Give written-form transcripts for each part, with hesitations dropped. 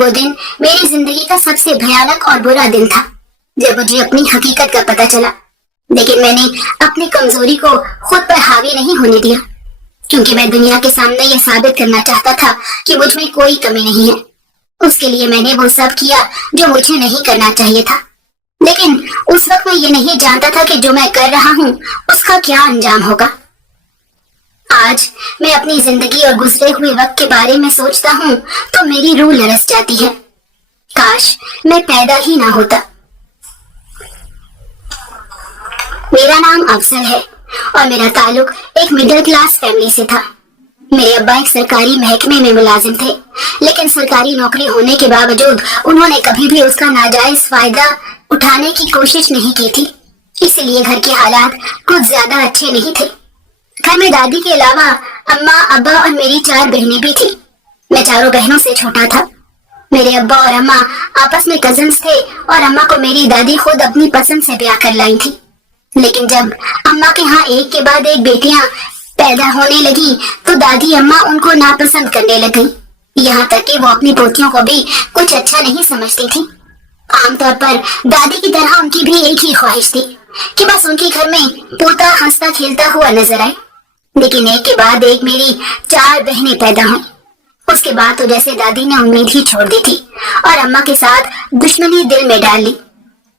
वो दिन मेरी जिंदगी का सबसे भयानक और बुरा दिन था जब मुझे अपनी हकीकत का पता चला। लेकिन मैंने अपनी कमजोरी को खुद पर हावी नहीं होने दिया, क्योंकि मैं दुनिया के सामने यह साबित करना चाहता था कि मुझ में कोई कमी नहीं है। उसके लिए मैंने वो सब किया जो मुझे नहीं करना चाहिए था। लेकिन उस वक्त मैं ये नहीं जानता था कि जो मैं कर रहा हूँ उसका क्या अंजाम होगा। आज मैं अपनी जिंदगी और गुजरे हुए वक्त के बारे में सोचता हूँ तो मेरी रूह लरस जाती है। काश मैं पैदा ही ना होता। मेरा नाम अफजल है और मेरा ताल्लुक एक मिडिल क्लास फैमिली से था। मेरे अब्बा एक सरकारी महकमे में मुलाजिम थे, लेकिन सरकारी नौकरी होने के बावजूद उन्होंने कभी भी उसका नाजायज फायदा उठाने की कोशिश नहीं की थी। इसलिए घर के हालात कुछ ज्यादा अच्छे नहीं थे। घर में दादी के अलावा अम्मा, अब्बा और मेरी 4 बहनें भी थी। मैं चारों बहनों से छोटा था। मेरे अब्बा और अम्मा आपस में कजिन्स थे और अम्मा को मेरी दादी खुद अपनी पसंद से ब्याह कर लाई थी। लेकिन जब अम्मा के यहाँ एक के बाद एक बेटियां पैदा होने लगी तो दादी अम्मा उनको नापसंद करने लग गई। यहाँ तक कि वो अपनी पोतियों को भी कुछ अच्छा नहीं समझती थी। आमतौर पर दादी की तरह उनकी भी एक ही ख्वाहिश थी कि बस उनके घर में पोता हंसता खेलता हुआ नजर आए। लेकिन एक के बाद एक मेरी 4 बहनें पैदा हुई। उसके बाद तो जैसे दादी ने उम्मीद ही छोड़ दी थी और अम्मा के साथ दुश्मनी दिल में डाल ली।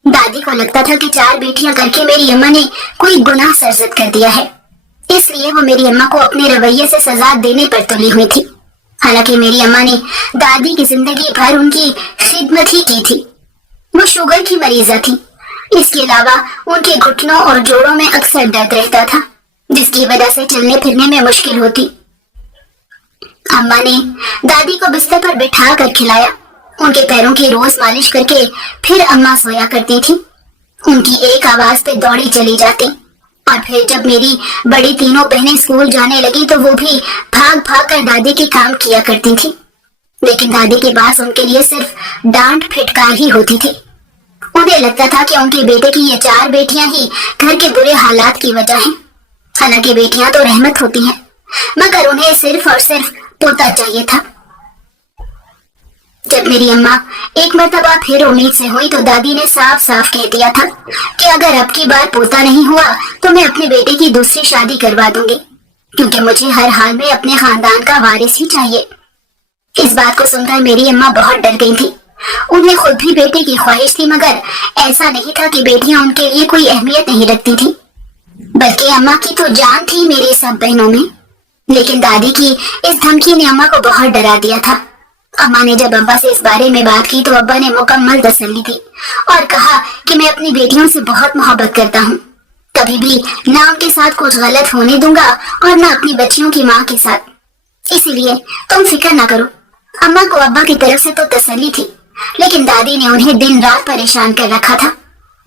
दादी को लगता था कि 4 बेटियां करके मेरी अम्मा ने कोई गुनाह सरजद कर दिया है, इसलिए वो मेरी अम्मा को अपने रवैये से सजा देने पर तुली हुई थी। हालांकि मेरी अम्मा ने दादी की जिंदगी भर उनकी खिदमत ही की थी। वो शुगर की मरीजा थी। इसके अलावा उनके घुटनों और जोड़ों में अक्सर दर्द रहता था, जिसकी वजह से चलने फिरने में मुश्किल होती। अम्मा ने दादी को बिस्तर पर बिठा कर खिलाया। उनके पैरों की रोज मालिश करके फिर अम्मा सोया करती थी। उनकी एक आवाज पे दौड़ी चली जाती। और फिर जब मेरी बड़ी तीनों बहनें स्कूल जाने लगी तो वो भी भाग भाग कर दादी के काम किया करती थी। लेकिन दादी के पास उनके लिए सिर्फ डांट फिटकार ही होती थी। उन्हें लगता था कि उनके बेटे की ये 4 बेटियां ही घर के बुरे हालात की वजह हैं। हालांकि बेटियां तो रहमत होती हैं, मगर उन्हें सिर्फ और सिर्फ पोता चाहिए था। जब मेरी अम्मा एक मर्तबा फिर उम्मीद से हुई तो दादी ने साफ साफ कह दिया था कि अगर अब की बार पोता नहीं हुआ तो मैं अपने बेटे की दूसरी शादी करवा दूंगी, क्योंकि मुझे हर हाल में अपने खानदान का वारिस ही चाहिए। इस बात को सुनकर मेरी अम्मा बहुत डर गई थी। उन्हें खुद भी बेटे की ख्वाहिश थी, मगर ऐसा नहीं था कि बेटियां उनके लिए कोई अहमियत नहीं रखती थी, बल्कि अम्मा की तो जान थी मेरी सब बहनों में। लेकिन दादी की इस धमकी ने अम्मा को बहुत डरा दिया था। अम्मा ने जब अब्बा से इस बारे में बात की तो अब्बा ने मुकम्मल तसल्ली दी और कहा कि मैं अपनी बेटियों से बहुत मोहब्बत करता हूँ, कभी भी ना उनके साथ कुछ गलत होने दूंगा और ना अपनी बच्चियों की माँ के साथ। इसीलिए तुम फिक्र ना करो। अम्मा को अब्बा की तरफ से तो तसल्ली थी, लेकिन दादी ने उन्हें दिन रात परेशान कर रखा था।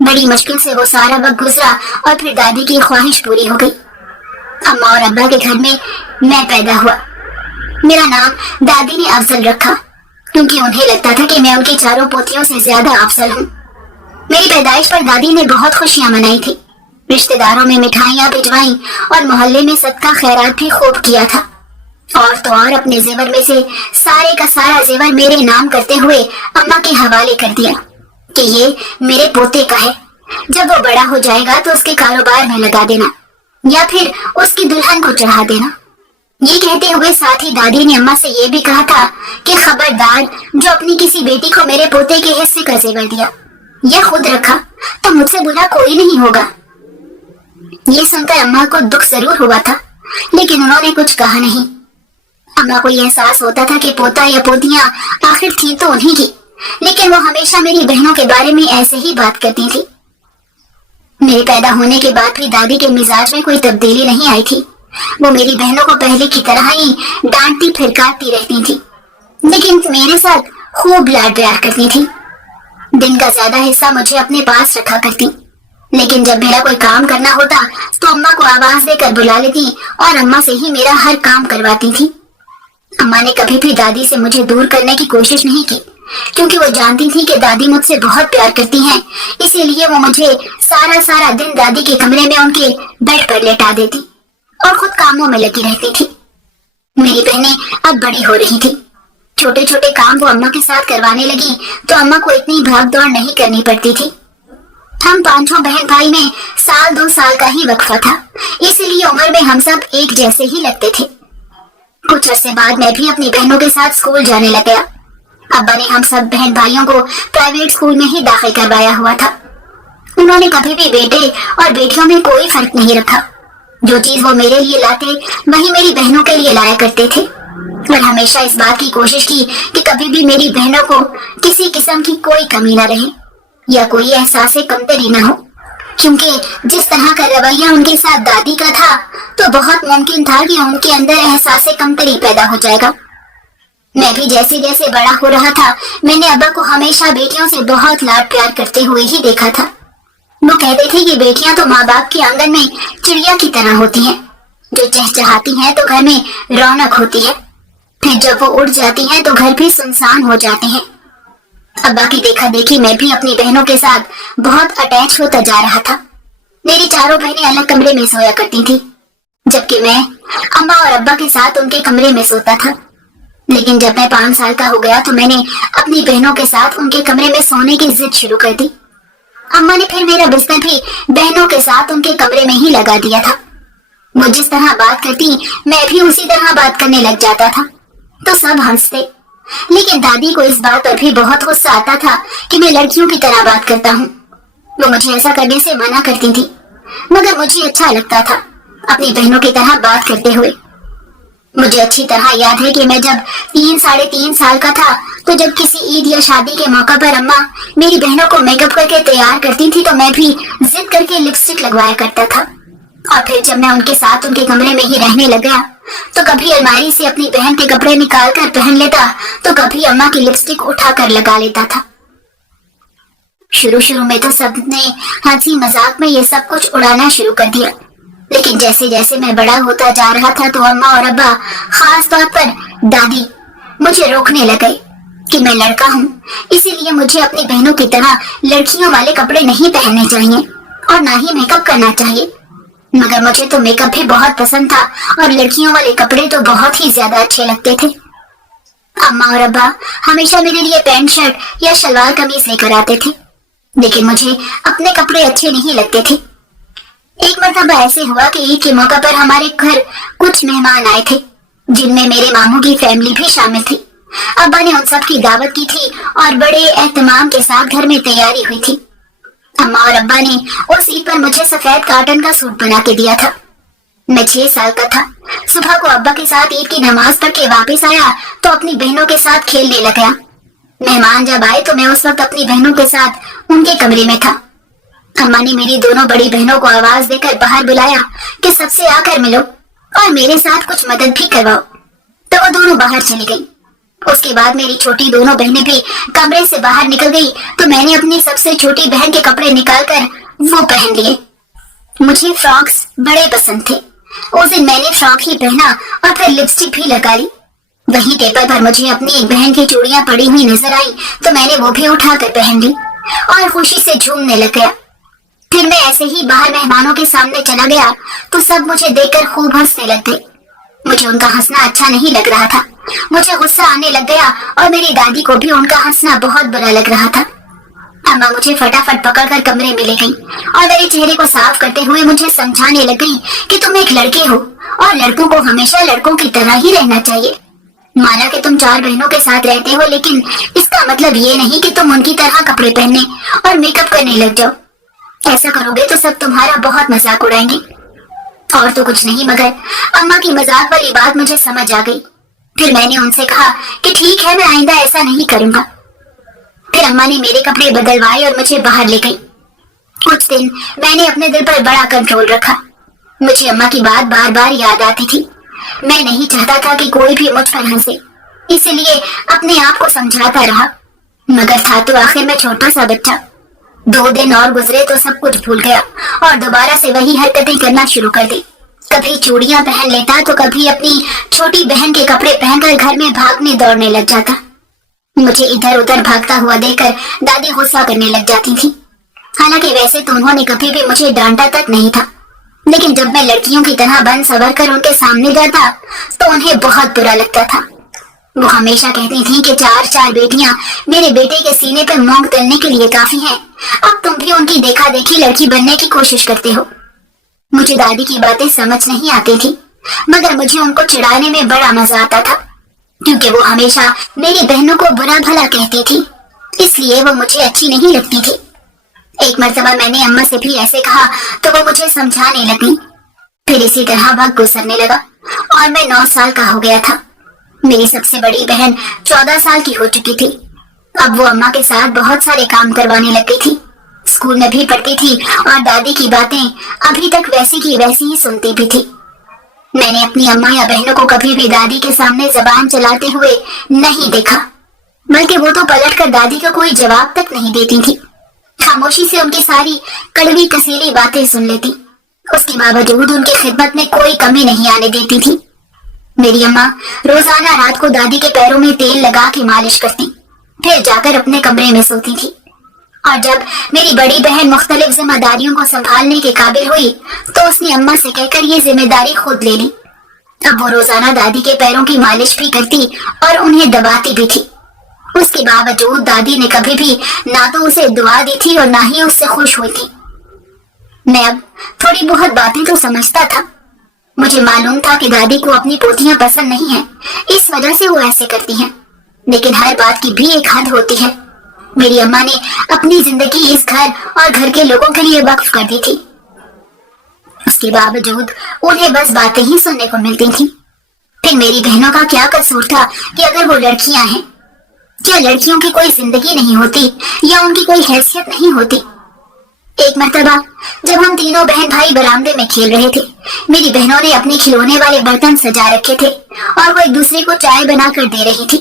बड़ी मुश्किल से वो सारा वक्त गुजरा और फिर दादी की ख्वाहिश पूरी हो गई। अम्मा और अब्बा के घर में मैं पैदा हुआ। मेरा नाम दादी ने अफजल रखा, क्योंकि उन्हें लगता था कि मैं उनकी 4 पोतियों से ज्यादा अफजल हूँ। मेरी पैदाइश पर दादी ने बहुत खुशियां मनाई थी। रिश्तेदारों में मिठाइयां भिजवाई और मोहल्ले में सदका खैरात भी खूब किया था। और तो और अपने जेवर में से सारे का सारा जेवर मेरे नाम करते हुए अम्मा के हवाले कर दिया कि ये मेरे पोते का है। जब वो बड़ा हो जाएगा तो उसके कारोबार में लगा देना या फिर उसकी दुल्हन को चढ़ा देना। ये कहते हुए साथ ही दादी ने अम्मा से ये भी कहा था कि खबरदार, जो अपनी किसी बेटी को मेरे पोते के हिस्से का जेवर दिया या खुद रखा तो मुझसे बुरा कोई नहीं होगा। ये सुनकर अम्मा को दुख जरूर हुआ था, लेकिन उन्होंने कुछ कहा नहीं। अम्मा को यह एहसास होता था कि पोता या पोतियां आखिर थी तो उन्हीं की, लेकिन वो हमेशा मेरी बहनों के बारे में ऐसे ही बात करती थी। मेरे पैदा होने के बाद भी दादी के मिजाज में कोई तब्दीली नहीं आई थी। वो मेरी बहनों को पहले की तरह ही डांटती फिरकाती रहती थी, लेकिन मेरे साथ खूब लाड प्यार करती थी। दिन का ज्यादा हिस्सा मुझे अपने पास रखा करती, लेकिन जब मेरा कोई काम करना होता तो अम्मा को आवाज देकर बुला लेती और अम्मा से ही मेरा हर काम करवाती थी। अम्मा ने कभी भी दादी से मुझे दूर करने की कोशिश नहीं की, क्योंकि वो जानती थी कि दादी मुझसे बहुत प्यार करती हैं। इसीलिए वो मुझे सारा दिन दादी के कमरे में उनके बेड पर लेटा देती और खुद कामों में लगी रहती थी। मेरी बहनें अब बड़ी हो रही थी। छोटे छोटे काम वो अम्मा के साथ करवाने लगी तो अम्मा को इतनी भाग दौड़ नहीं करनी पड़ती थी। हम पांचों बहन भाई में साल 2 साल का ही वक्फा था, इसलिए उम्र में हम सब एक जैसे ही लगते थे। कुछ अरसे बाद मैं भी अपनी बहनों के साथ स्कूल जाने लग गया। अब्बा ने हम सब बहन भाइयों को प्राइवेट स्कूल में ही दाखिल करवाया हुआ था। उन्होंने कभी भी बेटे और बेटियों में कोई फर्क नहीं रखा। जो चीज वो मेरे लिए लाते वही मेरी बहनों के लिए लाया करते थे, और हमेशा इस बात की कोशिश की कि कभी भी मेरी बहनों को किसी किस्म की कोई कमी न रहे या कोई एहसास कमतरी न हो, क्योंकि जिस तरह का रवैया उनके साथ दादी का था तो बहुत मुमकिन था कि उनके अंदर एहसास कमतरी पैदा हो जाएगा। मैं भी जैसे जैसे बड़ा हो रहा था मैंने अब्बा को हमेशा बेटियों से बहुत लाड प्यार करते हुए ही देखा था। वो कहते थे कि बेटियां तो माँ बाप के आंगन में चिड़िया की तरह होती हैं, जो चहचहाती हैं तो घर में रौनक होती है, फिर जब वो उड़ जाती हैं तो घर भी सुनसान हो जाते हैं। अब्बा की देखा देखी मैं भी अपनी बहनों के साथ बहुत अटैच होता जा रहा था। मेरी चारों बहनें अलग कमरे में सोया करती थी, जबकि मैं अम्मा और अब्बा के साथ उनके कमरे में सोता था। लेकिन जब मैं 5 साल का हो गया तो मैंने अपनी बहनों के साथ उनके कमरे में सोने की जिद शुरू कर दी। अम्मा ने फिर मेरा बिस्तर भी बहनों के साथ उनके कमरे में ही लगा दिया था। वो जिस तरह बात करती मैं भी उसी तरह बात करने लग जाता था, तो सब हंसते। लेकिन दादी को इस बात पर भी बहुत गुस्सा आता था कि मैं लड़कियों की तरह बात करता हूँ। वो मुझे ऐसा करने से मना करती थी, मगर मुझे अच्छा लगता था अपनी बहनों की तरह बात करते हुए। मुझे अच्छी तरह याद है कि मैं जब 3-3.5 साल का था तो जब किसी ईद या शादी के मौका पर अम्मा मेरी बहनों को मेकअप करके तैयार करती थी तो मैं भी जिद करके लिपस्टिक लगवाया करता था। और फिर जब मैं उनके साथ उनके कमरे में ही रहने लग गया तो कभी अलमारी से अपनी बहन के कपड़े निकाल कर पहन लेता तो कभी अम्मा की लिपस्टिक उठा कर लगा लेता था। शुरू में तो सबने हंसी मजाक में ये सब कुछ उड़ाना शुरू कर दिया, लेकिन जैसे जैसे मैं बड़ा होता जा रहा था तो अम्मा और अब्बा, खास तौर पर दादी, मुझे रोकने लगे कि मैं लड़का हूँ, इसीलिए मुझे अपनी बहनों की तरह लड़कियों वाले कपड़े नहीं पहनने चाहिए और ना ही मेकअप करना चाहिए। मगर मुझे तो मेकअप भी बहुत पसंद था और लड़कियों वाले कपड़े तो बहुत ही ज्यादा अच्छे लगते थे। अम्मा और अब्बा हमेशा मेरे लिए पैंट शर्ट या सलवार कमीज लेकर आते थे, लेकिन मुझे अपने कपड़े अच्छे नहीं लगते थे। एक मरतबा ऐसे हुआ कि ईद के मौका पर हमारे घर कुछ मेहमान आए थे, जिनमें मेरे मामू की फैमिली भी शामिल थी। अब्बा ने उन सब की दावत की थी और बड़े एहतमाम के साथ घर में तैयारी हुई थी। अम्मा और अब्बा ने उस ईद पर मुझे सफेद कॉटन का सूट बना के दिया था। मैं 6 साल का था। सुबह को अब्बा के साथ ईद की नमाज पढ़ के वापस आया तो अपनी बहनों के साथ खेलने लग गया। मेहमान जब आए तो मैं उस वक्त अपनी बहनों के साथ उनके कमरे में था। अम्मा ने मेरी दोनों बड़ी बहनों को आवाज देकर बाहर बुलाया कि सबसे आकर मिलो और मेरे साथ कुछ मदद भी करवाओ, तो वो दोनों बाहर चली गई। उसके बाद मेरी छोटी दोनों बहनें भी कमरे से बाहर निकल गई तो मैंने अपनी सबसे छोटी बहन के कपड़े निकालकर वो पहन लिए। मुझे फ्रॉक्स बड़े पसंद थे। उस दिन मैंने फ्रॉक ही पहना और फिर लिपस्टिक भी लगा ली। वहीं टेबल पर मुझे अपनी एक बहन की चूड़ियां पड़ी हुई नजर आई तो मैंने वो भी उठाकर पहन ली और खुशी से झूमने लग गया। फिर मैं ऐसे ही बाहर मेहमानों के सामने चला गया तो सब मुझे देखकर खूब हंसने लग गए। मुझे उनका हंसना अच्छा नहीं लग रहा था। मुझे गुस्सा आने लग गया और मेरी दादी को भी उनका हंसना बहुत बुरा लग रहा था। अम्मा मुझे फटाफट पकड़कर कमरे में ले गई और मेरे चेहरे को साफ करते हुए मुझे समझाने लग गई कि तुम एक लड़के हो और लड़कों को हमेशा लड़कों की तरह ही रहना चाहिए। माना कि तुम 4 बहनों के साथ रहते हो, लेकिन इसका मतलब ये नहीं कि तुम उनकी तरह कपड़े पहनने और मेकअप करने लग जाओ। ऐसा करोगे तो सब तुम्हारा बहुत मजाक उड़ाएंगे। और तो कुछ नहीं, मगर अम्मा की मजाक वाली बात मुझे समझ आ गई। फिर मैंने उनसे कहा कि ठीक है, मैं आइंदा ऐसा नहीं करूंगा। फिर अम्मा ने मेरे कपड़े बदलवाए और मुझे बाहर ले गई। कुछ दिन मैंने अपने दिल पर बड़ा कंट्रोल रखा। मुझे अम्मा की बात बार बार याद आती थी। मैं नहीं चाहता था कि कोई भी मुझ पर हंसे, इसलिए अपने आप को समझाता रहा। मगर था तो आखिर में छोटा सा बच्चा। 2 दिन और गुजरे तो सब कुछ भूल गया और दोबारा से वही हरकतें करना शुरू कर दी। कभी चूड़ियां पहन लेता तो कभी अपनी छोटी बहन के कपड़े पहनकर घर में भागने दौड़ने लग जाता। मुझे इधर उधर भागता हुआ देखकर दादी गुस्सा करने लग जाती थी। हालांकि वैसे तो उन्होंने कभी भी मुझे डांटा तक नहीं था, लेकिन जब मैं लड़कियों की तरह बन सवर कर उनके सामने जाता तो उन्हें बहुत बुरा लगता था। वो हमेशा कहती थी कि 4 बेटियां मेरे बेटे के सीने पे मोंग तलने के लिए काफी हैं। अब तुम भी उनकी देखा देखी लड़की बनने की कोशिश करते हो। मुझे दादी की बातें समझ नहीं आती थी, मगर मुझे उनको चिढ़ाने में बड़ा मजा आता था, क्योंकि वो हमेशा मेरी बहनों को बुरा भला कहती थी, इसलिए वो मुझे अच्छी नहीं लगती थी। एक मर्तबा मैंने अम्मा से भी ऐसे कहा तो वो मुझे समझाने लगी। फिर इसी तरह वक्त गुजरने लगा और मैं 9 साल का हो गया था। मेरी सबसे बड़ी बहन 14 साल की हो चुकी थी। अब वो अम्मा के साथ बहुत सारे काम करवाने लग गई थी। स्कूल में भी पढ़ती थी और दादी की बातें अभी तक वैसी की वैसी ही सुनती भी थी। मैंने अपनी अम्मा या बहनों को कभी भी दादी के सामने जबान चलाते हुए नहीं देखा, बल्कि वो तो पलटकर दादी का कोई जवाब तक नहीं देती थी। खामोशी से उनकी सारी कड़वी कसीली बातें सुन लेती। उसके बावजूद उनकी खिदमत में कोई कमी नहीं आने देती थी। मेरी अम्मा रोजाना रात को दादी के पैरों में तेल लगा के मालिश करती, फिर जाकर अपने कमरे में सोती थी। और जब मेरी बड़ी बहन मुख्तलिफ जिम्मेदारियों को संभालने के काबिल हुई तो उसने अम्मा से कहकर ये जिम्मेदारी खुद ले ली। अब वो रोजाना दादी के पैरों की मालिश भी करती और उन्हें दबाती भी थी। उसके बावजूद दादी ने कभी भी ना तो उसे दुआ दी थी और ना ही उससे खुश हुई थी। मैं अब थोड़ी बहुत बातें तो समझता था। मुझे मालूम था कि दादी को अपनी पोतियां पसंद नहीं है, इस वजह से वो ऐसे करती हैं। लेकिन हर बात की भी एक हद होती है। मेरी अम्मा ने अपनी जिंदगी इस घर और घर के लोगों के लिए वक्फ कर दी थी। उसके बावजूद उन्हें बस बातें ही सुनने को मिलती थी। फिर मेरी बहनों का क्या कसूर था कि अगर वो लड़कियां हैं? क्या लड़कियों की कोई जिंदगी नहीं होती या उनकी कोई हैसियत नहीं होती? एक मर्तबा जब हम तीनों बहन भाई बरामदे में खेल रहे थे, मेरी बहनों ने अपने खिलौने वाले बर्तन सजा रखे थे और वो एक दूसरे को चाय बनाकर दे रही थी,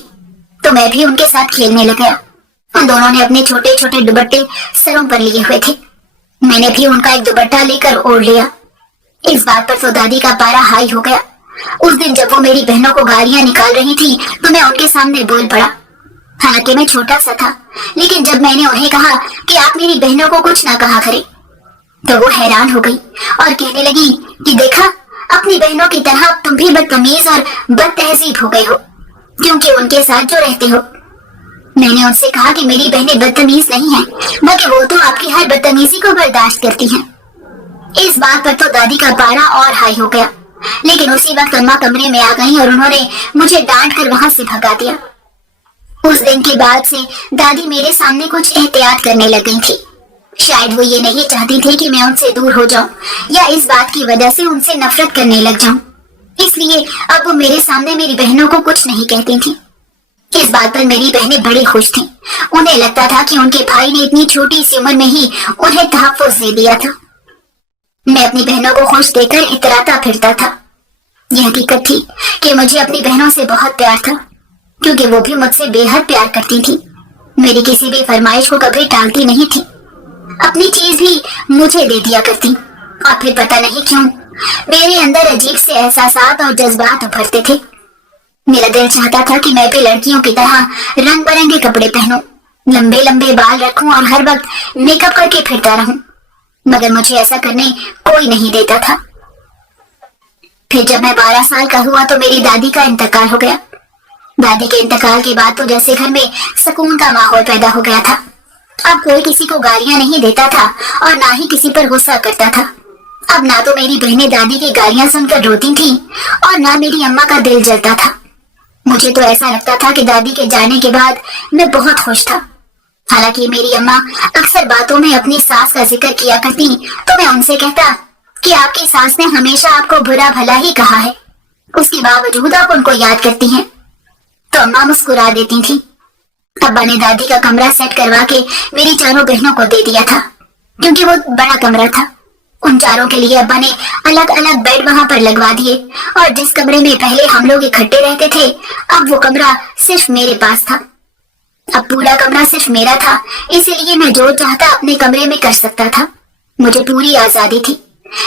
तो मैं भी उनके साथ खेलने लग गया। उन दोनों ने अपने छोटे छोटे दुपट्टे सरों पर लिए हुए थे। मैंने भी उनका एक दुपट्टा लेकर ओढ़ लिया। इस बात पर तो दादी का पारा हाई हो गया। उस दिन जब वो मेरी बहनों को गालियां निकाल रही थी तो मैं उनके सामने बोल पड़ा। हालांकि मैं छोटा सा था, लेकिन जब मैंने उन्हें कहा कि आप मेरी बहनों को कुछ ना कहा करें, तो वो हैरान हो गई और कहने लगी कि देखा, अपनी बहनों की तरह तुम भी बदतमीज और बदतहजीब हो गए हो, क्योंकि उनके साथ जो रहते हो। मैंने उनसे कहा कि मेरी बहनें बदतमीज नहीं हैं, बल्कि वो तो आपकी हर बदतमीजी को बर्दाश्त करती हैं। इस बात पर तो दादी का पारा और हाई हो गया, लेकिन उसी वक्त अम्मा कमरे में आ गई और उन्होंने मुझे डांट कर वहां से भगा दिया। उस दिन के बाद से दादी मेरे सामने कुछ एहतियात करने लग गई थी। शायद वो ये नहीं चाहती थी कि मैं उनसे दूर हो जाऊं या इस बात की वजह से उनसे नफरत करने लग जाऊं, इसलिए अब वो मेरे सामने मेरी बहनों को कुछ नहीं कहती थी। इस बात पर मेरी बहनें बड़ी खुश थीं। उन्हें लगता था कि उनके भाई ने इतनी छोटी सी उम्र में ही उन्हें तहफ्फुज़ दे दिया था। मैं अपनी बहनों को खुश देकर इतराता फिरता था। यह हकीकत थी कि मुझे अपनी बहनों से बहुत प्यार था, क्योंकि वो भी मुझसे बेहद प्यार करती थी। मेरी किसी भी फरमाइश को कभी टालती नहीं थी। अपनी चीज भी मुझे दे दिया करती, और फिर पता नहीं क्यों मेरे अंदर अजीब से एहसासात और जज्बात उभरते थे। मेरा दिल चाहता था कि मैं भी लड़कियों की तरह रंग बिरंगे कपड़े पहनूं, लंबे लंबे बाल रखूं और हर वक्त मेकअप करके फिरता रहूं, मगर मुझे ऐसा करने कोई नहीं देता था। फिर जब मैं 12 साल का हुआ तो मेरी दादी का इंतकाल हो गया। दादी के इंतकाल के बाद तो जैसे घर में सुकून का माहौल पैदा हो गया था। अब कोई किसी को गालियां नहीं देता था और ना ही किसी पर गुस्सा करता था। अब ना तो मेरी बहनें दादी की गालियां सुनकर रोती थीं और ना मेरी अम्मा का दिल जलता था। मुझे तो ऐसा लगता था कि दादी के जाने के बाद मैं बहुत खुश था। हालांकि मेरी अम्मा अक्सर बातों में अपनी सास का जिक्र किया करती तो मैं उनसे कहता कि आपकी सास ने हमेशा आपको बुरा भला ही कहा है, उसके बावजूद आप उनको याद करती हैं। तो अम्मा मुस्कुरा देती थी। अब्बा ने दादी का कमरा सेट करवा के मेरी चारों बहनों को दे दिया था, क्योंकि वो बड़ा कमरा था। उन चारों के लिए अब्बा ने अलग अलग बेड वहां पर लगवा दिए, और जिस कमरे में पहले हम लोग इकट्ठे रहते थे, अब वो कमरा सिर्फ मेरे पास था। अब पूरा कमरा सिर्फ मेरा था, इसीलिए मैं जो चाहता अपने कमरे में कर सकता था। मुझे पूरी आजादी थी।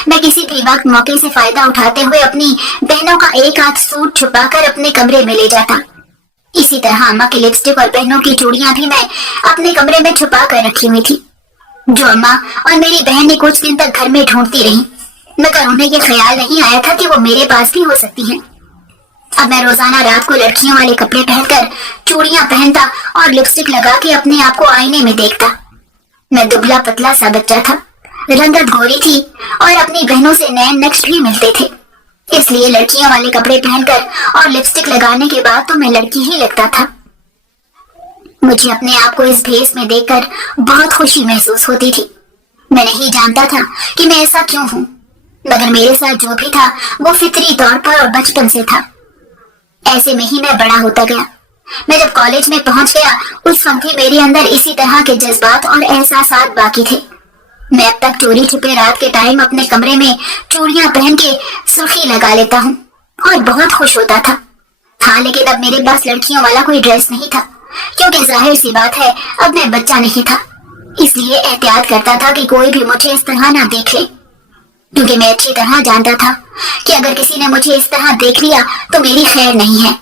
मैं किसी भी वक्त मौके से फायदा उठाते हुए अपनी बहनों का एक आध सूट छुपाकर अपने कमरे में ले जाता। इसी तरह अम्मा की लिपस्टिक और बहनों की चूड़ियां भी मैं अपने कमरे में छुपा कर रखी हुई थी, जो अम्मा और मेरी बहन ने कुछ दिन तक घर में ढूंढती रही, मगर उन्हें यह ख्याल नहीं आया था कि वो मेरे पास भी हो सकती हैं। अब मैं रोजाना रात को लड़कियों वाले कपड़े पहनकर चूड़ियां पहनता और लिपस्टिक लगा के अपने आप को आईने में देखता। मैं दुबला पतला सा बच्चा था, रंगत गोरी थी और अपनी बहनों से नैन नक्श भी मिलते थे। इसलिए लड़कियों वाले कपड़े पहनकर और लिपस्टिक लगाने के बाद तो मैं लड़की ही लगता था। मुझे अपने आप को इस भेस में देखकर बहुत खुशी महसूस होती थी। मैं नहीं जानता था कि मैं ऐसा क्यों हूँ, मगर मेरे साथ जो भी था वो फितरी तौर पर और बचपन से था। ऐसे में ही मैं बड़ा होता गया। मैं जब कॉलेज में पहुंच गया उस वक्त भी मेरे अंदर इसी तरह के जज्बात और एहसासात बाकी थे। मैं अब तक चोरी छुपे रात के टाइम अपने कमरे में चूड़ियां पहन के सुर्खी लगा लेता हूँ और बहुत खुश होता था। हाँ, लेकिन अब मेरे पास लड़कियों वाला कोई ड्रेस नहीं था, क्योंकि जाहिर सी बात है अब मैं बच्चा नहीं था। इसलिए एहतियात करता था कि कोई भी मुझे इस तरह ना देख ले, क्योंकि मैं अच्छी तरह जानता था कि अगर किसी ने मुझे इस तरह देख लिया तो मेरी खैर नहीं है।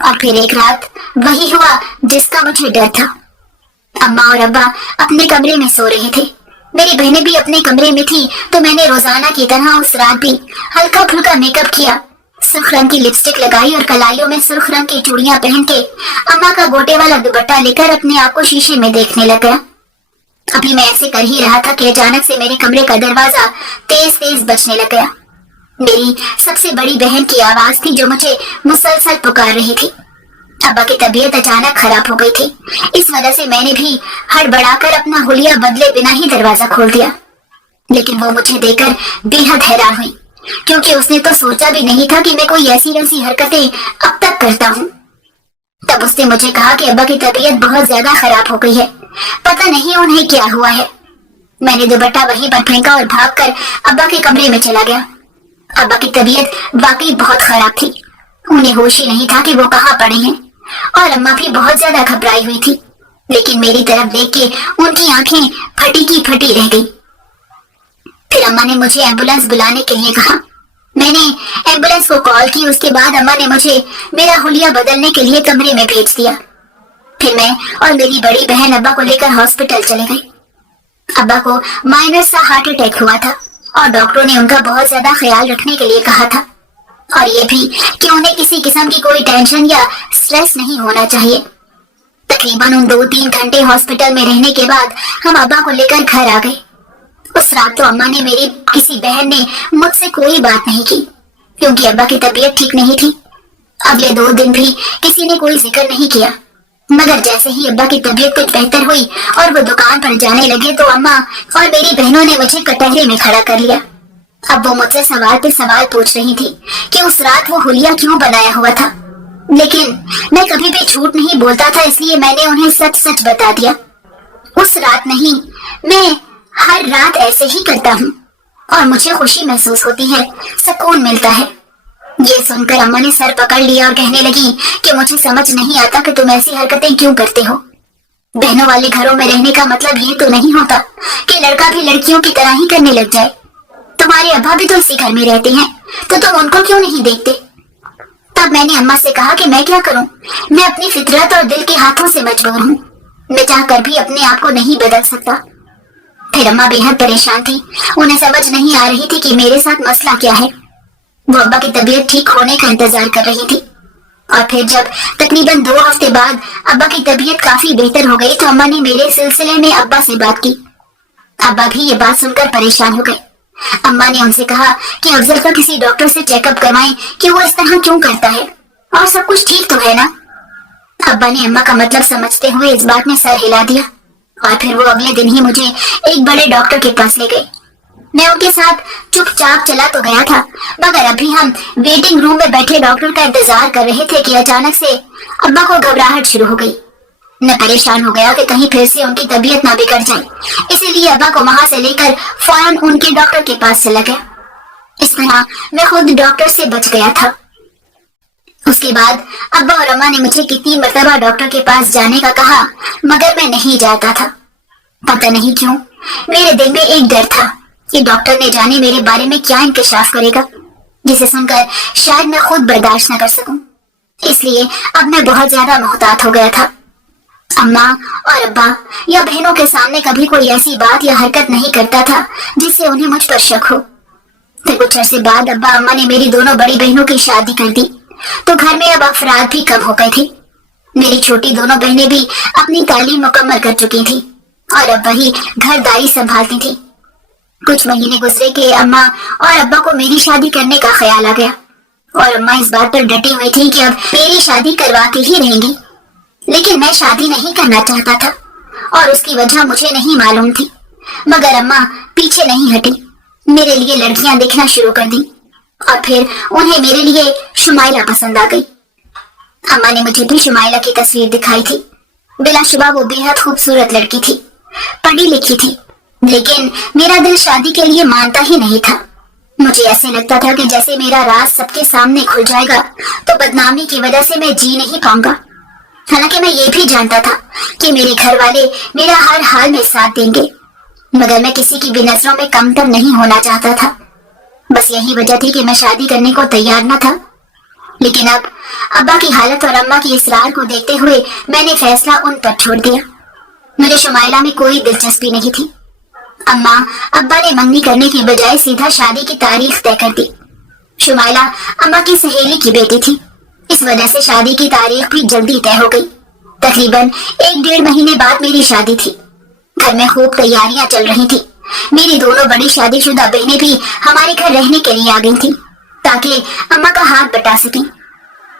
और फिर एक रात वही हुआ जिसका मुझे डर था। अम्मा और अब्बा अपने कमरे में सो रहे थे, मेरी बहनें भी अपने कमरे में थी, तो मैंने रोजाना की तरह उस रात भी हल्का फुल्का मेकअप किया, सुर्ख रंग की लिपस्टिक लगाई और कलाइयों में सुर्ख रंग की चूड़ियां पहन के अम्मा का गोटे वाला दुपट्टा लेकर अपने आप को शीशे में देखने लग गया। अभी मैं ऐसे कर ही रहा था कि अचानक से मेरे कमरे का दरवाजा तेज तेज बजने लग गया। मेरी सबसे बड़ी बहन की आवाज थी जो मुझे मुसलसल पुकार रही थी। अब्बा की तबीयत अचानक खराब हो गई थी, इस वजह से मैंने भी हड़बड़ाकर अपना हुलिया बदले बिना ही दरवाजा खोल दिया। लेकिन वो मुझे देखकर बेहद हैरान हुई, क्योंकि उसने तो सोचा भी नहीं था कि मैं कोई ऐसी वैसी हरकतें अब तक करता हूँ। तब उसने मुझे कहा कि अब्बा की तबीयत बहुत ज्यादा खराब हो गई है, पता नहीं उन्हें क्या हुआ है। मैंने दुपट्टा वहीं पर फेंका और भागकर अब्बा के कमरे में चला गया। अब्बा की तबीयत वाकई बहुत खराब थी, उन्हें होश ही नहीं था कि वो कहाँ पड़े हैं, और अम्मा भी बहुत ज्यादा घबराई हुई थी। लेकिन मेरी तरफ देख के उनकी आंखें फटी की फटी रह गई। फिर अम्मा ने मुझे एम्बुलेंस बुलाने के लिए कहा। मैंने एम्बुलेंस को कॉल की। उसके बाद अम्मा ने मुझे मेरा हुलिया बदलने के लिए कमरे में भेज दिया। फिर मैं और मेरी बड़ी बहन अब्बा को लेकर हॉस्पिटल चले गए। अब्बा को माइनर सा हार्ट अटैक हुआ था और डॉक्टरों ने उनका बहुत ज्यादा ख्याल रखने के लिए कहा था, और ये भी कि उन्हें किसी किस्म की कोई टेंशन या स्ट्रेस नहीं होना चाहिए। तकरीबन उन 2-3 घंटे हॉस्पिटल में रहने के बाद हम अब्बा को लेकर घर आ गए। उस रात तो अम्मा ने मेरी किसी बहन ने मुझसे कोई बात नहीं की, क्योंकि अब्बा की तबीयत ठीक नहीं थी। अगले 2 दिन भी किसी ने कोई जिक्र नहीं किया, मगर जैसे ही अब्बा की तबीयत कुछ बेहतर हुई और वो दुकान पर जाने लगे तो अम्मा और मेरी बहनों ने मुझे कटहरे में खड़ा कर लिया। अब वो मुझसे सवाल पे सवाल पूछ रही थी कि उस रात वो हुलिया क्यों बनाया हुआ था, लेकिन मैं कभी भी झूठ नहीं बोलता था, इसलिए मैंने उन्हें सच सच बता दिया। उस रात नहीं, मैं हर रात ऐसे ही करता हूँ और मुझे खुशी महसूस होती है, सुकून मिलता है। ये सुनकर अम्मा ने सर पकड़ लिया और कहने लगी कि मुझे समझ नहीं आता कि तुम ऐसी हरकतें क्यों करते हो। बहनों वाले घरों में रहने का मतलब ये तो नहीं होता कि लड़का भी लड़कियों की तरह ही करने लग जाए। तुम्हारे अब्बा भी तो इसी घर में रहते हैं, तो तुम उनको क्यों नहीं देखते? तब मैंने अम्मा से कहा कि मैं क्या करूं, मैं अपनी फितरत और दिल के हाथों से मजबूर हूँ, मैं चाहकर भी अपने आप को नहीं बदल सकता। फिर अम्मा बेहद परेशान थी, उन्हें समझ नहीं आ रही थी कि मेरे साथ मसला क्या है। वो अब्बा की तबीयत ठीक होने का इंतजार कर रही थी, और फिर जब तकरीबन 2 हफ्ते बाद अब्बा की तबीयत काफी बेहतर हो गई तो अम्मा ने मेरे सिलसिले में अब्बा से बात की। अब्बा भी ये बात सुनकर परेशान हो गए। अम्मा ने उनसे कहा कि अफजल का किसी डॉक्टर से चेकअप करवाएं कि वो इस तरह क्यों करता है, और सब कुछ ठीक तो है ना। अब्बा ने अम्मा का मतलब समझते हुए इस बात में सर हिला दिया, और फिर वो अगले दिन ही मुझे एक बड़े डॉक्टर के पास ले गए। मैं उनके साथ चुपचाप चला तो गया था, मगर अभी हम वेटिंग रूम में बैठे डॉक्टर का इंतजार कर रहे थे कि अचानक से अब्बा को घबराहट शुरू हो गई। मैं परेशान हो गया कि कहीं फिर से उनकी तबीयत ना बिगड़ जाए, इसीलिए अब्बा को वहां से लेकर फौरन उनके डॉक्टर के पास चला गया। इस तरह मैं खुद डॉक्टर से बच गया था। उसके बाद अब्बा और अम्मा ने मुझे कितनी मर्तबा डॉक्टर के पास जाने का कहा, मगर मैं नहीं जाता था। पता नहीं क्यों मेरे दिल में एक डर था कि डॉक्टर ने जाने मेरे बारे में क्या इंकशाफ करेगा, जिसे सुनकर शायद मैं खुद बर्दाश्त न कर सकूं। इसलिए अब मैं बहुत ज्यादा मोहतात हो गया था। अम्मा और अब्बा या बहनों के सामने कभी कोई ऐसी बात या हरकत नहीं करता था जिससे उन्हें मुझ पर शक हो। फिर कुछ अरसे बाद अब्बा अम्मा ने मेरी दोनों बड़ी बहनों की शादी कर दी तो घर में अब अफराद भी कम हो गए थे। मेरी छोटी दोनों बहनें भी अपनी तालीम मुकम्मल कर चुकी थी और अब वही घरदारी संभालती थी। कुछ महीने गुजरे कि अम्मा और अब्बा को मेरी शादी करने का ख्याल आ गया और अम्मा इस बात पर डटी हुई थी कि अब मेरी शादी करवाती ही रहेंगी। लेकिन मैं शादी नहीं करना चाहता था और उसकी वजह मुझे नहीं मालूम थी, मगर अम्मा पीछे नहीं हटी, मेरे लिए लड़कियां देखना शुरू कर दी और फिर उन्हें मेरे लिए शुमाइला पसंद आ गई। अम्मा ने मुझे भी शुमाइला की तस्वीर दिखाई थी। बिलाशुबा वो बेहद खूबसूरत लड़की थी, पढ़ी लिखी थी, लेकिन मेरा दिल शादी के लिए मानता ही नहीं था। मुझे ऐसे लगता था कि जैसे मेरा राज सबके सामने खुल जाएगा तो बदनामी की वजह से मैं जी नहीं पाऊंगा। हालांकि मैं ये भी जानता था कि मेरे घर वाले मेरा हर हाल में साथ देंगे, मगर मैं किसी की भी नजरों में कमतर नहीं होना चाहता था। बस यही वजह थी कि मैं शादी करने को तैयार न था। लेकिन अब अब्बा की हालत और अम्मा की इसरार को देखते हुए मैंने फैसला उन पर छोड़ दिया। मुझे शुमाइला में कोई दिलचस्पी नहीं थी। अम्मा अब्बा ने मंगनी करने की बजाय सीधा शादी की तारीख तय कर दी। शुमाइला अम्मा की सहेली की बेटी थी, इस वजह से शादी की तारीख भी जल्दी तय हो गई। तकरीबन 1-1.5 महीने बाद मेरी शादी थी। घर में खूब तैयारियां चल रही थी। मेरी दोनों बड़ी शादीशुदा बहनें भी हमारे घर रहने के लिए आ गई थी ताकि अम्मा का हाथ बटा सकें।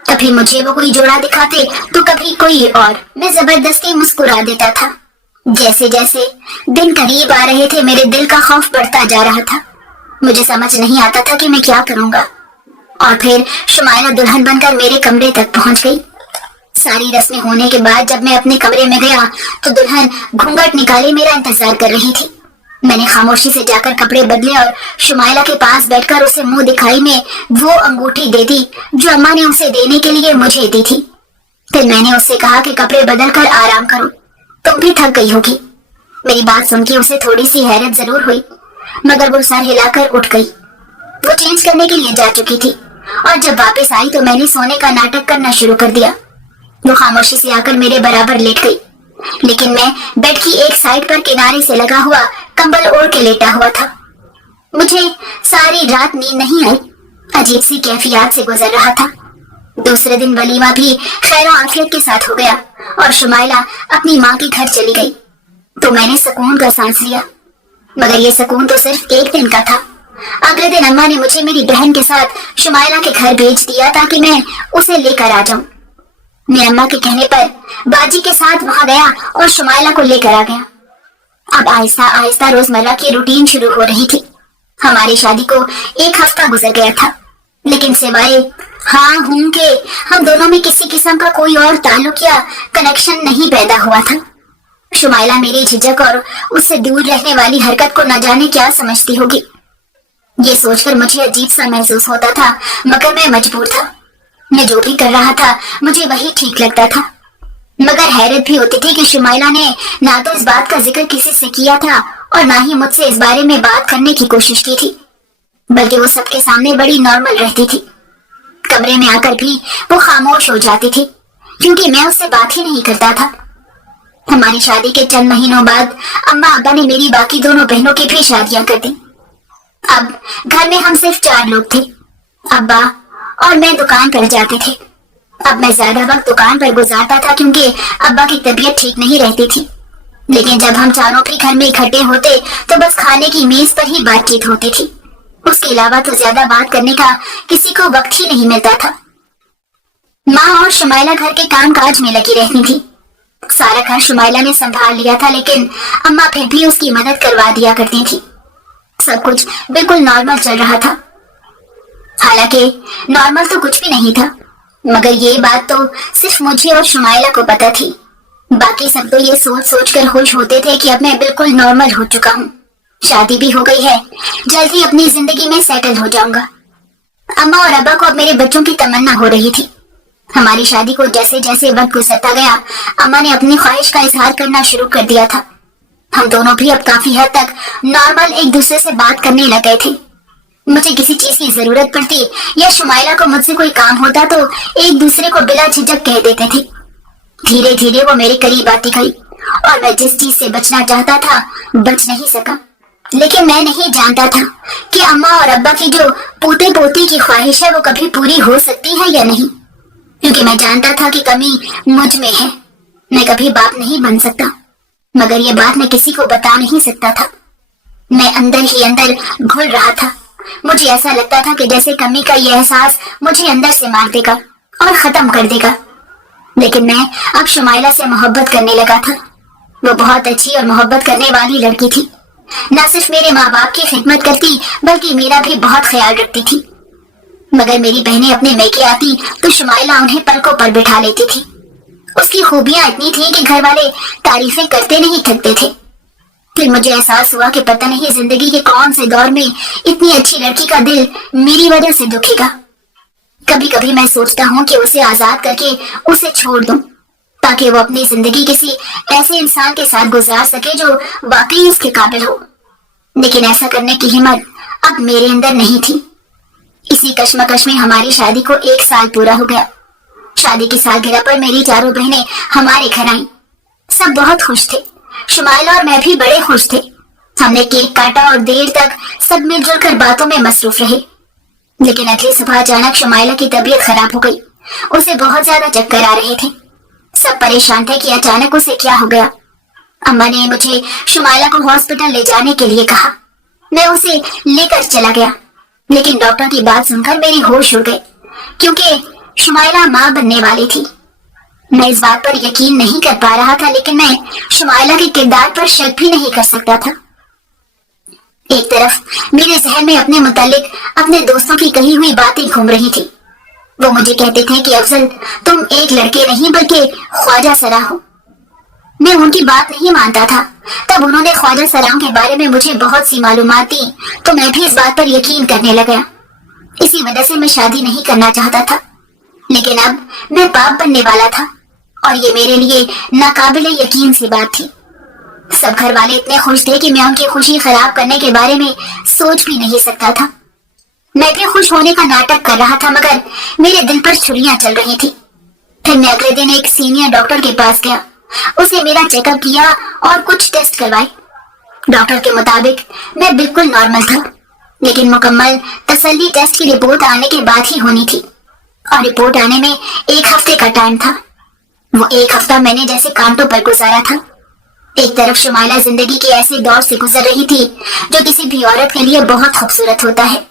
कभी मुझे वो कोई जोड़ा दिखाते तो कभी कोई और। मैं जबरदस्ती मुस्कुरा देता था। जैसे जैसे दिन करीब आ रहे थे मेरे दिल का खौफ बढ़ता जा रहा था। मुझे समझ नहीं आता था कि मैं क्या करूंगा। और फिर शुमाइला दुल्हन बनकर मेरे कमरे तक पहुंच गई। सारी रस्में होने के बाद जब मैं अपने कमरे में गया तो दुल्हन घूंघट निकाले मेरा इंतजार कर रही थी। मैंने खामोशी से जाकर कपड़े बदले और शुमाइला के पास बैठकर उसे मुंह दिखाई में वो अंगूठी दे दी जो अम्मा ने उसे देने के लिए मुझे दी थी। फिर मैंने उससे कहा कि कपड़े बदल कर आराम करो, तुम भी थक गई होगी। मेरी बात सुन के उसे थोड़ी सी हैरत जरूर हुई, मगर वो सर हिलाकर उठ गई। वो चेंज करने के लिए जा चुकी थी और जब वापस आई तो मैंने सोने का नाटक करना शुरू कर दिया। वो खामोशी से आकर मेरे बराबर लेट गई, लेकिन मैं बेड की एक साइड पर किनारे से लगा हुआ कंबल ओढ़ के लेटा हुआ था। मुझे सारी रात नींद नहीं आई, अजीब सी कैफियत से गुजर रहा था। दूसरे दिन वलीमा भी खैर आफियत के साथ हो गया और शुमाइला अपनी माँ के घर चली गई तो मैंने सुकून का सांस लिया, मगर ये सुकून तो सिर्फ एक दिन का था। अगले दिन अम्मा ने मुझे मेरी बहन के साथ शुमाइला के घर भेज दिया ताकि मैं उसे लेकर आ जाऊं। मैं अम्मा के कहने पर बाजी के साथ वहां गया और शुमाइला को लेकर आ गया। अब आहिस्ता आहिस्ता रोजमर्रा की रूटीन शुरू हो रही थी। हमारी शादी को 1 हफ्ता गुजर गया था, लेकिन सिवाय हाँ हूं के हम दोनों में किसी किस्म का कोई और ताल्लुक या कनेक्शन नहीं पैदा हुआ था। शुमाइला मेरी झिझक और उससे दूर रहने वाली हरकत को न जाने क्या समझती होगी। ये सोचकर मुझे अजीब सा महसूस होता था, मगर मैं मजबूर था। मैं जो भी कर रहा था मुझे वही ठीक लगता था, मगर हैरत भी होती थी कि शुमाइला ने ना तो इस बात का जिक्र किसी से किया था और ना ही मुझसे इस बारे में बात करने की कोशिश की थी, बल्कि वो सबके सामने बड़ी नॉर्मल रहती थी। कमरे में आकर भी वो खामोश हो जाती थी क्योंकि मैं उससे बात ही नहीं करता था। हमारी शादी के चंद महीनों बाद अम्मा अब्बा ने मेरी बाकी दोनों बहनों की भी शादियां कर दी। अब घर में हम सिर्फ 4 लोग थे। अब्बा और मैं दुकान पर जाते थे। अब मैं ज्यादा वक्त दुकान पर गुजारता था क्योंकि अब्बा की तबीयत ठीक नहीं रहती थी, लेकिन जब हम चारों भी घर में इकट्ठे होते तो बस खाने की मेज पर ही बातचीत होती थी। उसके अलावा तो ज्यादा बात करने का किसी को वक्त ही नहीं मिलता था। माँ और शुमाइला घर के काम काज में लगी रहती थी। सारा घर शुमाइला ने संभाल लिया था, लेकिन अम्मा फिर भी उसकी मदद करवा दिया करती थी। सब कुछ बिल्कुल नॉर्मल चल रहा था। हालांकि नॉर्मल तो कुछ भी नहीं था, मगर ये बात तो सिर्फ मुझे और शुमाइला को पता थी। बाकी सब तो ये सोच सोच कर खुश होते थे कि अब मैं बिल्कुल नॉर्मल हो चुका हूँ, शादी भी हो गई है, जल्द ही अपनी जिंदगी में सेटल हो जाऊंगा। अम्मा और अब्बा को अब मेरे बच्चों की तमन्ना हो रही थी। हमारी शादी को जैसे जैसे वक्त गुजरता गया, अम्मा ने अपनी ख्वाहिश का इजहार करना शुरू कर दिया था। हम दोनों भी अब काफी हद तक नॉर्मल एक दूसरे से बात करने लग गए थे। मुझे किसी चीज की जरूरत पड़ती या शुमाइला को मुझसे कोई काम होता तो एक दूसरे को बिला झिझक कह देते थे। धीरे धीरे वो मेरे करीब आती गई और मैं जिस चीज से बचना चाहता था बच नहीं सका। लेकिन मैं नहीं जानता था कि अम्मा और अब्बा की जो पोते पोती की ख्वाहिश है वो कभी पूरी हो सकती है या नहीं, क्योंकि मैं जानता था कि कमी मुझ में है। मैं कभी बाप नहीं बन सकता, मगर ये बात मैं किसी को बता नहीं सकता था। मैं अंदर ही अंदर घुल रहा था। मुझे ऐसा लगता था कि जैसे कमी का ये एहसास मुझे अंदर से मार देगा और खत्म कर देगा। लेकिन मैं अब शुमाइला से मोहब्बत करने लगा था। वो बहुत अच्छी और मोहब्बत करने वाली लड़की थी। न सिर्फ मेरे माँ बाप की खिदमत करती बल्कि मेरा भी बहुत ख्याल रखती थी। मगर मेरी बहनें अपने मैके आती तो शुमाइला उन्हें पलकों पर बिठा लेती थी। उसकी खूबियां इतनी थी कि घर वाले तारीफें करते नहीं थकते थे। फिर मुझे एहसास हुआ कि पता नहीं जिंदगी के कौन से दौर में इतनी अच्छी लड़की का दिल मेरी वजह से दुखेगा। कभी कभी मैं सोचता हूँ कि उसे आजाद करके उसे छोड़ दूं, ताकि वो अपनी जिंदगी किसी ऐसे इंसान के साथ गुजार सके जो वाकई उसके काबिल हो। लेकिन ऐसा करने की हिम्मत अब मेरे अंदर नहीं थी। इसी कश्मकश में हमारी शादी को 1 साल पूरा हो गया। शादी की सालगिरह पर मेरी चारों बहनें हमारे घर आईं। सब बहुत खुश थे। शुमाइला और मैं भी बड़े खुश थे। हमने केक काटा और देर तक सब मिलजुल कर बातों में मसरूफ रहे। लेकिन अगली सुबह अचानक शुमाइला की तबीयत खराब हो गई। उसे बहुत ज्यादा चक्कर आ रहे थे। सब परेशान थे कि अचानक उसे क्या हो गया। अम्मा ने मुझे शुमाइला को हॉस्पिटल ले जाने के लिए कहा। मैं उसे लेकर चला गया, लेकिन डॉक्टर की बात सुनकर मेरी होश उड़ गए, क्योंकि शुमाइला माँ बनने वाली थी। मैं इस बात पर यकीन नहीं कर पा रहा था, लेकिन मैं शुमाइला के किरदार पर शक भी नहीं कर सकता था। एक तरफ मेरे जहन में अपने मुतालिक अपने दोस्तों की कही हुई बातें घूम रही थी। वो मुझे कहते थे कि अफजल, तुम एक लड़के नहीं बल्कि ख्वाजा सरा हो। मैं उनकी बात नहीं मानता था। तब उन्होंने ख्वाजा सराओं के बारे में मुझे बहुत सी मालूमात दी तो मैं भी इस बात पर यकीन करने लगा। इसी वजह से मैं शादी नहीं करना चाहता था। लेकिन अब मैं बाप बनने वाला था और ये मेरे लिए नाकाबिले यकीन सी बात थी। सब घर वाले इतने खुश थे कि मैं उनकी खुशी खराब करने के बारे में सोच भी नहीं सकता था। मैं भी खुश होने का नाटक कर रहा था, मगर मेरे दिल पर छुरियां चल रही थी। फिर मैं अगले दिन एक सीनियर डॉक्टर के पास गया। उसे मेरा चेकअप किया और कुछ टेस्ट करवाए। डॉक्टर के मुताबिक मैं बिल्कुल नॉर्मल था, लेकिन मुकम्मल तसल्ली टेस्ट की रिपोर्ट आने के बाद ही होनी थी और रिपोर्ट आने में 1 हफ्ते का टाइम था। वो 1 हफ्ता मैंने जैसे कांटों पर गुजारा था। एक तरफ शुमाइला जिंदगी के ऐसे दौर से गुजर रही थी जो किसी भी औरत के लिए बहुत खूबसूरत होता है।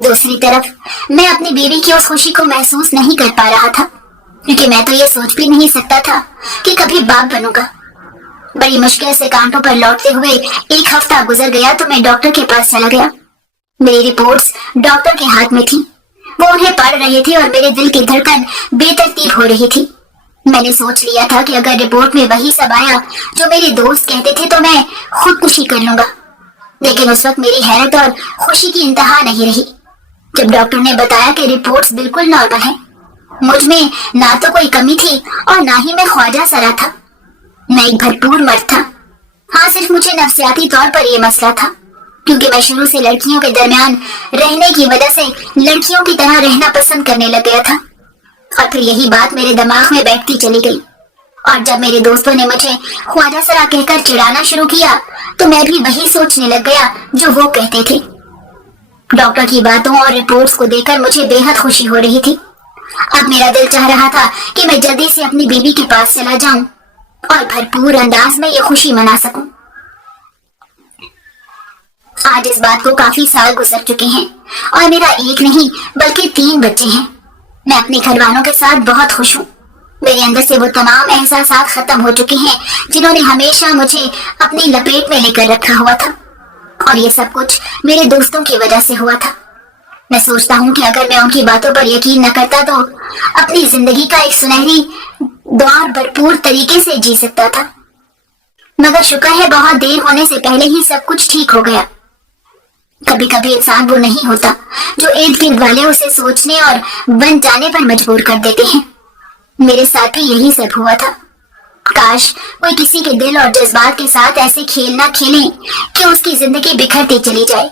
दूसरी तरफ मैं अपनी बीवी की उस खुशी को महसूस नहीं कर पा रहा था, क्योंकि मैं तो ये सोच भी नहीं सकता था कि कभी बाप बनूंगा। बड़ी मुश्किल से कांटों पर लौटते हुए 1 हफ्ता गुजर गया तो मैं डॉक्टर के पास चला गया। मेरी रिपोर्ट्स डॉक्टर के हाथ में थी। वो उन्हें पढ़ रहे थे और मेरे दिल की धड़कन बेतरतीब हो रही थी। मैंने सोच लिया था कि अगर रिपोर्ट में वही सब आया जो मेरे दोस्त कहते थे तो मैं खुदकुशी कर लूंगा। लेकिन उस वक्त मेरी हैरत और खुशी की इंतहा नहीं रही जब डॉक्टर ने बताया कि रिपोर्ट्स बिल्कुल नॉर्मल हैं। मुझ में ना तो कोई कमी थी और ना ही मैं ख्वाजा सरा था। मैं एक भरपूर मर्द था। हाँ, सिर्फ मुझे नफ्सियाती तौर पर यह मसला था, क्योंकि मैं शुरू से लड़कियों के दरमियान रहने की वजह से लड़कियों की तरह रहना पसंद करने लग गया था। और फिर यही बात मेरे दिमाग में बैठती चली गई। और जब मेरे दोस्तों ने मुझे ख्वाजा सरा कहकर चिढ़ाना शुरू किया तो मैं भी वही सोचने लग गया जो वो कहते थे। डॉक्टर की बातों और रिपोर्ट्स को देखकर मुझे बेहद खुशी हो रही थी। अब मेरा दिल चाह रहा था कि मैं जल्दी से अपनी बीवी के पास चला जाऊं और भरपूर अंदाज में ये खुशी मना सकूं। आज इस बात को काफी साल गुजर चुके हैं और मेरा एक नहीं बल्कि 3 बच्चे हैं। मैं अपने घर वालों के साथ बहुत खुश हूँ। मेरे अंदर से वो तमाम एहसासात खत्म हो चुके हैं जिन्होंने हमेशा मुझे अपनी लपेट में लेकर रखा हुआ था, और ये सब कुछ मेरे दोस्तों की वजह से हुआ था। मैं सोचता हूँ कि अगर मैं उनकी बातों पर यकीन न करता तो अपनी जिंदगी का एक सुनहरी दौर भरपूर तरीके से जी सकता था। मगर शुक्र है बहुत देर होने से पहले ही सब कुछ ठीक हो गया। कभी कभी इंसान वो नहीं होता जो इर्द गिर्द वाले उसे सोचने और बन जाने पर मजबूर कर देते हैं। मेरे साथ भी यही सब हुआ था। काश कोई किसी के दिल और जज्बात के साथ ऐसे खेल ना खेले कि उसकी जिंदगी बिखरती चली जाए।